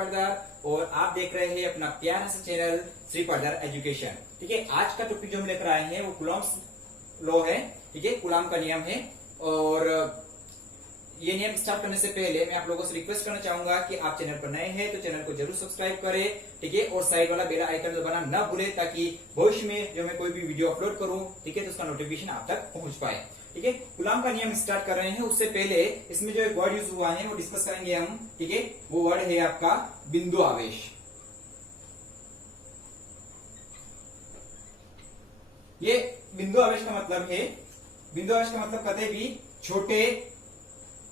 पढ़दार और आप देख रहे हैं अपना प्यारा सा चैनल श्री पढ़दार एजुकेशन। ठीक है, आज का टॉपिक जो हम लेकर आए हैं वो कुलाम्स लॉ है। ठीक है, कुलाम का नियम है और ये नियम स्टार्ट करने से पहले मैं आप लोगों से रिक्वेस्ट करना चाहूंगा कि आप चैनल पर नए हैं तो चैनल को जरूर सब्सक्राइब करें। ठीक है, और साइड वाला बेल आइकन दबाना न भूलें ताकि भविष्य में जो मैं कोई भी वीडियो अपलोड करूं, ठीक है, तो उसका नोटिफिकेशन आप तक पहुंच पाए। ठीक है, कुलाम का नियम स्टार्ट कर रहे हैं उससे पहले इसमें जो एक वर्ड यूज हुआ है वो डिस्कस करेंगे हम। ठीक है, वो वर्ड है आपका बिंदु आवेश। ये बिंदु आवेश का मतलब है, बिंदु आवेश का मतलब कतई भी छोटे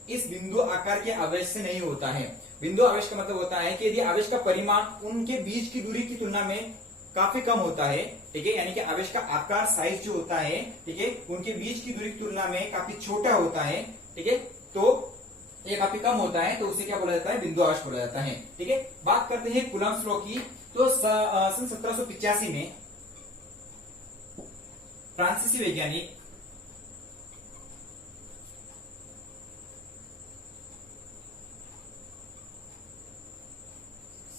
इस बिंदु आकार के आवेश से नहीं होता है। बिंदु आवेश का मतलब होता है कि यदि आवेश का परिमाण उनके बीच की दूरी की तुलना में काफी कम होता है, ठीक है, यानी कि आवेश का आकार साइज जो होता है, ठीक है, उनके बीच की दूरी की तुलना में काफी छोटा होता है, ठीक है, तो ये काफी कम होता है, तो उसे क्या बोला जाता है, बिंदु आवेश बोला जाता है। ठीक है, बात करते हैं कुलाम्स लॉ की। तो सन 1785 में फ्रांसीसी वैज्ञानिक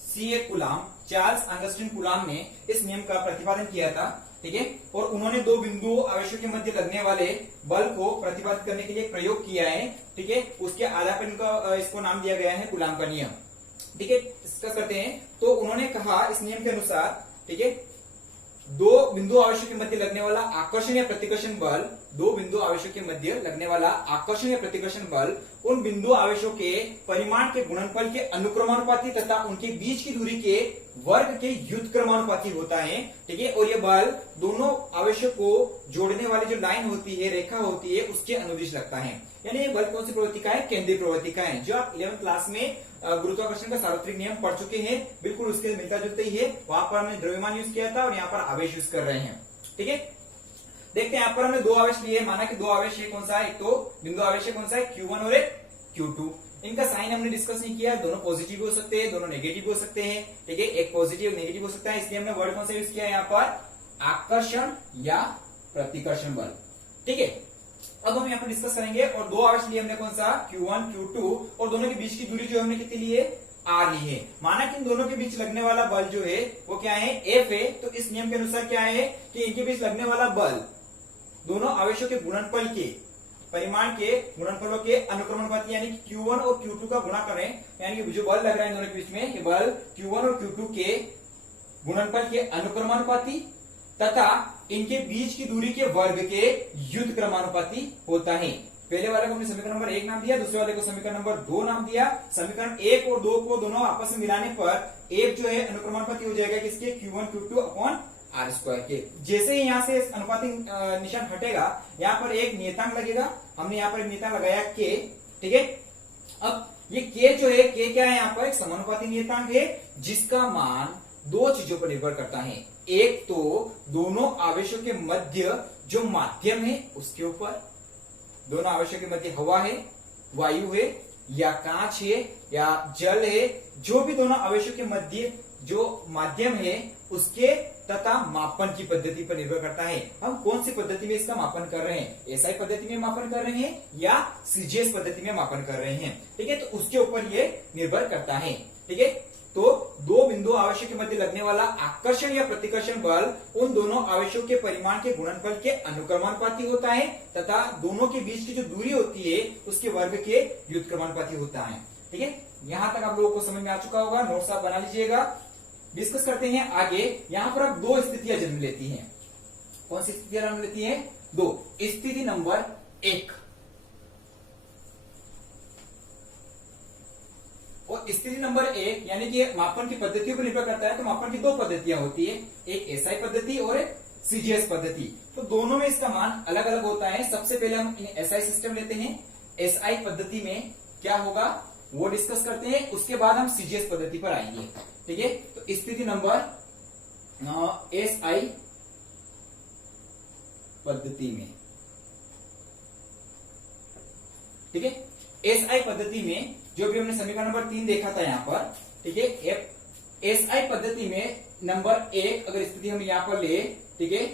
सीए कुलाम, चार्ल्स ऑगस्टिन कुलाम ने इस नियम का प्रतिपादन किया था। ठीक है, और उन्होंने दो बिंदु आवेशों के मध्य लगने वाले बल को प्रतिपादित करने के लिए एक प्रयोग किया है। ठीक है, उसके आधार पर इनका इसको नाम दिया गया है कुलाम का नियम। ठीक है, डिस्कस करते हैं। तो उन्होंने कहा इस नियम के अनुसार, ठीक है, दो बिंदु आवेशों के मध्य लगने वाला आकर्षण या प्रतिकर्षण बल, दो बिंदु आवेशों के मध्य लगने वाला आकर्षण या प्रतिकर्षण बल उन बिंदु आवेशों के परिमाण के गुणनफल के अनुक्रमानुपाती तथा उनके बीच की दूरी के वर्ग के व्युत्क्रमानुपाती होता है। ठीक है, और यह बल दोनों आवेशों को जोड़ने वाली जो लाइन होती है, रेखा होती है, उसके अनुदिश लगता है। यानी ये बल कौन सी प्रवृत्ति का है, केंद्रीय प्रवृत्ति का है, जो आप 11th क्लास में गुरुत्वाकर्षण का सार्वत्रिक नियम पढ़ चुके हैं। बिल्कुल उसके मिलता जुलता ही है। वहां पर हमने द्रव्यमान यूज किया था और यहाँ पर आवेश यूज कर रहे हैं। ठीक है, देखते हैं यहाँ पर हमने दो आवेश लिए, माना कि दो आवेश है, कौन सा है, एक तो बिंदु आवेश है, कौन सा है, Q1 और एक Q2। इनका साइन हमने डिस्कस नहीं किया, दोनों पॉजिटिव हो सकते हैं, दोनों नेगेटिव हो सकते हैं। ठीक है, एक पॉजिटिव नेगेटिव हो सकता है, इसलिए हमने वर्ड कौन सा यूज किया है यहाँ पर, आकर्षण या प्रतिकर्षण बल। ठीक है, अब हम यहाँ पर डिस्कस करेंगे। और दो आवेश लिए हमने, कौन सा, Q1 Q2, और दोनों के बीच की दूरी जो हमने कितनी ली है, R ली है। माना कि इन दोनों के बीच लगने वाला बल जो है वो क्या है, F है। तो इस नियम के अनुसार क्या है कि इनके बीच लगने वाला बल दोनों आवेशों के गुणनफल के परिमाण के गुणनफलों के अनुक्रमानुपाती, यानी कि Q1 और Q2 का गुणा करें, यानी कि जो बल लग रहा है इन दोनों के बीच में, ये बल Q1 और Q2 के गुणनफल के अनुक्रमानुपाती तथा इनके बीच की दूरी के वर्ग के व्युत्क्रमानुपाती होता है। पहले वाले को हमने समीकरण नंबर 1 नाम दिया, दूसरे वाले को समीकरण नंबर 2 नाम दिया। समीकरण 1 और 2 को दोनों आपस में मिलाने पर एक जो है अनुक्रमानुपाती हो जाएगा किसके, Q1 Q2 upon R square के। जैसे ही यहाँ से अनुपाती निशान हटेगा, यहाँ पर एक नियतांक लगेगा। हमने यहाँ पर एक नियतांक लगाया K। ठीक है, अब ये K जो है, K क्या है, यहाँ पर एक समानुपाती नियतांक है जिसका मान दो चीजों पर निर्भर करता है। एक तो दोनों आवेशों के मध्य जो माध्यम है उसके ऊपर, दोनों आवेशों के मध्य हवा है, वायु है, या कांच है, या जल है, जो भी दोनों आवेशों के मध्य जो माध्यम है उसके तथा मापन की पद्धति पर निर्भर करता है। हम कौन सी पद्धति में इसका मापन कर रहे हैं, एसआई पद्धति में मापन कर रहे हैं या सीजीएस पद्धति में मापन कर रहे हैं। ठीक है, तो उसके ऊपर ये निर्भर करता है। ठीक है, तो दो बिंदु आवेशों के मध्य लगने वाला आकर्षण या प्रतिकर्षण बल उन दोनों आवेशों के परिमाण के गुणनफल के अनुक्रमानुपाती होता है तथा दोनों के बीच की जो दूरी होती है उसके वर्ग के व्युत्क्रमानुपाती होता है। ठीक है, यहां तक आप लोगों को समझ में आ चुका होगा, नोट्स आप बना लीजिएगा। डिस्कस करते हैं आगे। यहां पर अब दो स्थितियां जन्म लेती हैं। कौन सी स्थितियां जन्म लेती हैं, दो। स्थिति नंबर 1 और स्थिति नंबर 1 यानी कि मापन की पद्धतियों पर निर्भर करता है। तो मापन की दो पद्धतियां होती है, एक एसआई पद्धति और एक सीजीएस पद्धति। तो दोनों में इसका मान अलग अलग होता है। सबसे पहले हम एसआई सिस्टम लेते हैं। एसआई पद्धति में क्या होगा वो डिस्कस करते हैं, उसके बाद हम सीजीएस पद्धति पर आएंगे। ठीक है, तो स्थिति नंबर एसआई पद्धति में, ठीक है, एसआई पद्धति में जो भी हमने समीकरण नंबर 3 देखा था यहां पर, ठीक है, एसआई पद्धति में नंबर 1 अगर स्थिति हम यहां पर ले, ठीक है,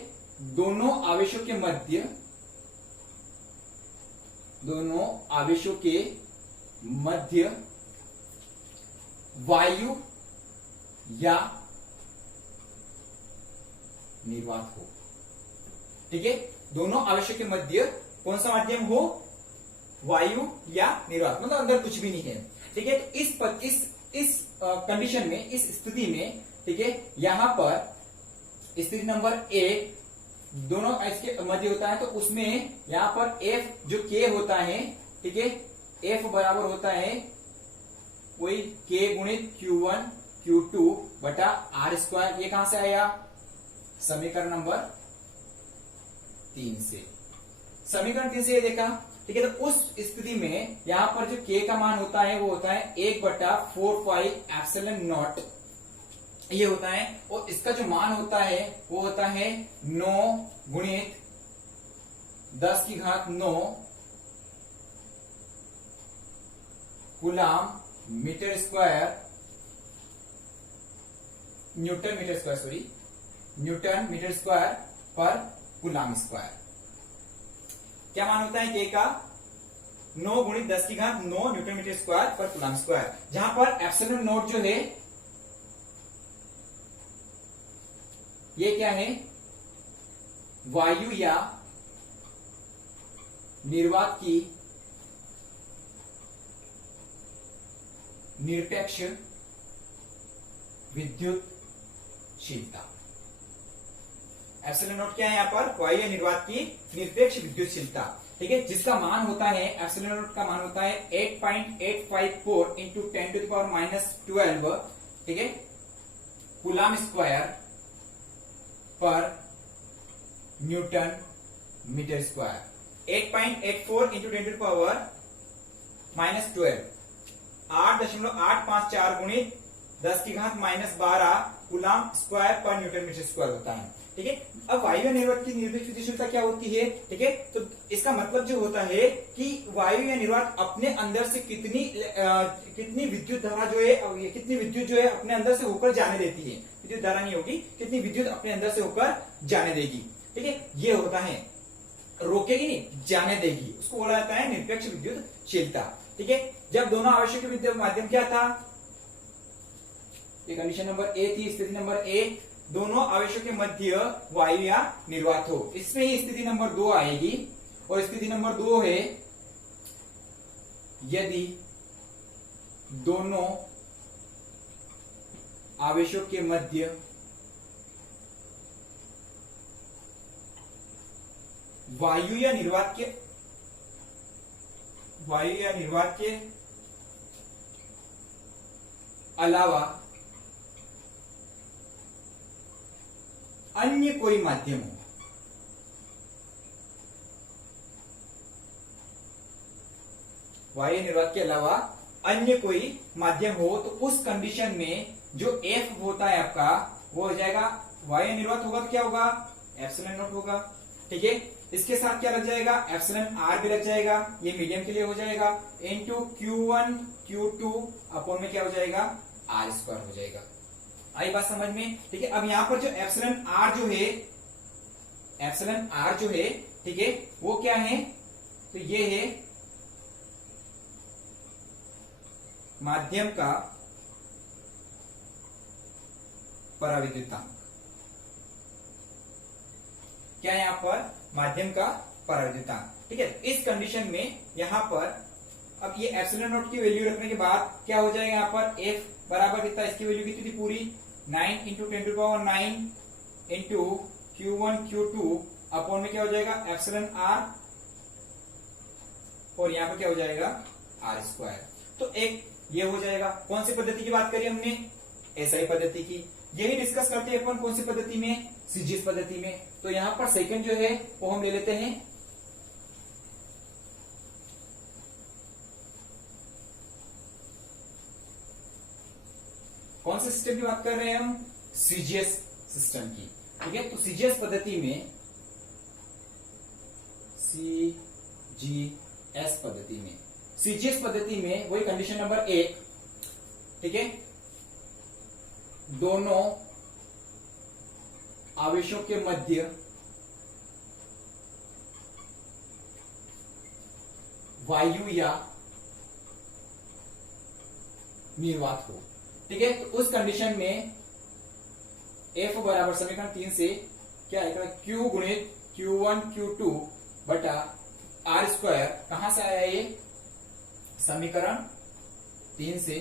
दोनों आवेशों के मध्य वायु या निर्वात हो। ठीक है, दोनों आवेशों के मध्य कौन सा माध्यम हो? वायु या निर्वात, मतलब अंदर कुछ भी नहीं है। ठीक है, इस कंडीशन में, इस स्थिति में, ठीक है, यहां पर स्थिति नंबर ए दोनों इसके मध्य होता है, तो उसमें यहां पर एफ जो के होता है, ठीक है, एफ बराबर होता है वही के गुणित Q1 Q2 बटा आर स्क्वायर। ये कहां से आया? समीकरण नंबर 3 से। समीकरण 3 से ये देखा। ठीक है, तो उस स्थिति में यहां पर जो के का मान होता है वो होता है 1/4πε0 ये होता है, और इसका जो मान होता है वो होता है 9 गुणित 10⁹ coulomb metre square, newton metre square पर कूलाम स्क्वायर। क्या मान होता है के का? 9 गुणित 10⁹ न्यूटन मीटर स्क्वायर पर कूलाम स्क्वायर, जहां पर एप्सिलॉन नॉट जो है ये क्या है? वायु या निर्वात की निरपेक्ष विद्युतशीलता। एप्सिलॉन नॉट क्या है यहां पर? वायु या निर्वात की निरपेक्ष विद्युतशीलता। ठीक है, जिसका मान होता है, एप्सिलॉन नॉट का मान होता है 8.854 इंटू 10⁻12, ठीक है, कूलाम स्क्वायर पर न्यूटन मीटर स्क्वायर। 8.84 इंटू 10⁻12 8.854 गुणित 10⁻12 कूलाम स्क्वायर पर न्यूटन मीटर स्क्वायर होता है। ठीक है, अब वायु या निर्वात की निरपेक्ष विद्युतशीलता क्या होती है? ठीक है, तो इसका मतलब जो होता है कि वायु या निर्वात अपने अंदर से कितनी विद्युत धारा जो है, कितनी विद्युत जो है अपने अंदर से होकर जाने देती है। विद्युत धारा नहीं होगी, कितनी विद्युत अपने अंदर से होकर जाने देगी। ठीक है, ये होता है, रोकेगी नहीं, जाने देगी, उसको बोला जाता है निरपेक्ष विद्युतशीलता। ठीक है, जब दोनों आवेशों के विद्युत माध्यम क्या था? ये कंडीशन नंबर ए थी, स्थिति नंबर ए, दोनों आवेशों के मध्य वायु या निर्वात हो। इसमें ही स्थिति नंबर 2 आएगी, और स्थिति नंबर 2 है यदि दोनों आवेशों के मध्य वायु या निर्वात के अलावा अन्य कोई माध्यम हो। वायु निर्वात के अलावा अन्य कोई माध्यम हो, तो उस कंडीशन में जो एफ होता है आपका वो हो जाएगा, वायु निर्वात होगा तो क्या होगा? एप्सिलॉन नॉट होगा। ठीक है, इसके साथ क्या लग जाएगा? एप्सिलॉन आर भी लग जाएगा, ये मीडियम के लिए हो जाएगा, इनटू Q1 Q2 अपॉन में क्या हो जाएगा? आर स्क्वायर हो जाएगा। आई बात समझ में? ठीक है, अब यहां पर जो एप्सिलॉन आर जो है, ठीक है, वो क्या है? तो ये है माध्यम का पराविद्युतांक। क्या है यहां पर? माध्यम का पराविद्युतांक। ठीक है, इस कंडीशन में यहां पर अब ये एप्सिलॉन नॉट की वैल्यू रखने के बाद क्या हो जाएगा? यहां पर एफ बराबर कितना? इसकी वैल्यू कितनी थी पूरी? 9 into 10⁻9 into Q1 Q2 upon में क्या हो जाएगा? एप्सिलॉन आर, और यहां पर क्या हो जाएगा? R square. तो एक ये हो जाएगा। कौन सी पद्धति की बात करी हमने? एसआई पद्धति की। ये भी डिस्कस करते हैं अपन कौन सी पद्धति में? सीजीएस पद्धति में। तो यहां पर सेकंड जो है वो हम ले लेते हैं कौन से सिस्टम की बात कर रहे हैं हम? सीजीएस सिस्टम की। ठीक है, तो सीजीएस पद्धति में, सीजीएस पद्धति में वही कंडीशन नंबर 1, ठीक है, दोनों आवेशों के मध्य वायु या निर्वात हो। ठीक है, तो उस कंडीशन में एफ बराबर समीकरण 3 से क्या आएगा, Q गुणित Q1 Q2 बटा आर स्क्वायर, कहां से आया ये, समीकरण 3 से।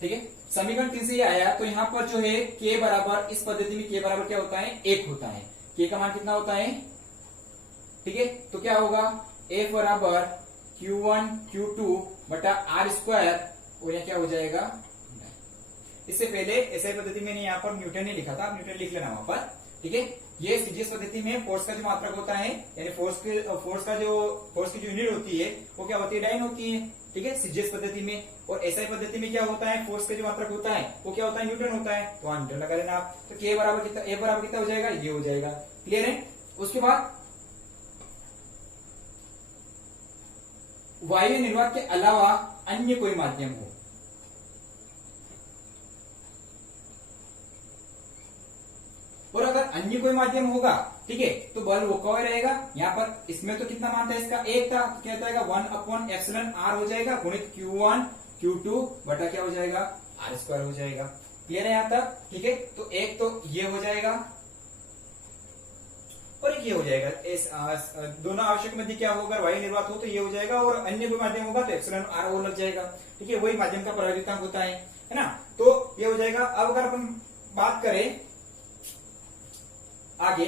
ठीक है, समीकरण 3 से ये आया, तो यहां पर जो है K बराबर, इस पद्धति में K बराबर क्या होता है, 1 होता है। K का मान कितना होता है, ठीक है, तो क्या होगा, F बराबर Q1 Q2 बटा आर स्क्वायर, और यह क्या हो जाएगा, इससे पहले एसआई पद्धति में यहाँ पर न्यूटन ने लिखा था, आप न्यूटन लिख लेना वहां पर। ठीक है, ये सीजीएस पद्धति में फोर्स का जो मात्रक होता है, यानी फोर्स की जो यूनिट होती है वो क्या होती है, डाइन होती है। ठीक है, सीजीएस पद्धति में। और एसआई पद्धति में क्या होता है, फोर्स का जो मात्रक होता है वो क्या होता है, न्यूटन होता है। तो न्यूटन लगा लेना आप। तो के बराबर कितना, ए बराबर कितना हो जाएगा, ये हो जाएगा। क्लियर है। उसके बाद वायु निर्वात के अलावा अन्य कोई माध्यम हो, और अगर अन्य कोई माध्यम होगा, ठीक है, तो बल वो कौन रहेगा, यहाँ पर इसमें तो कितना मान था इसका, 1 था, तो क्या जाएगा 1/एप्सिलॉन r हो जाएगा गुणित Q1 Q2 बटा क्या हो जाएगा, आर स्क्वायर हो जाएगा। क्लियर है यहाँ तक। ठीक है, तो एक तो ये हो जाएगा और एक ये हो जाएगा। इस दोनों आवश्यक मध्य क्या होगा, अगर वायु निर्वात हो तो ये हो जाएगा, और अन्य कोई माध्यम होगा तो एप्सिलॉन r वो लग जाएगा। ठीक है, वही माध्यम का परावर्तनांक होता है ना, तो ये हो जाएगा। अब अगर अपन बात करें आगे,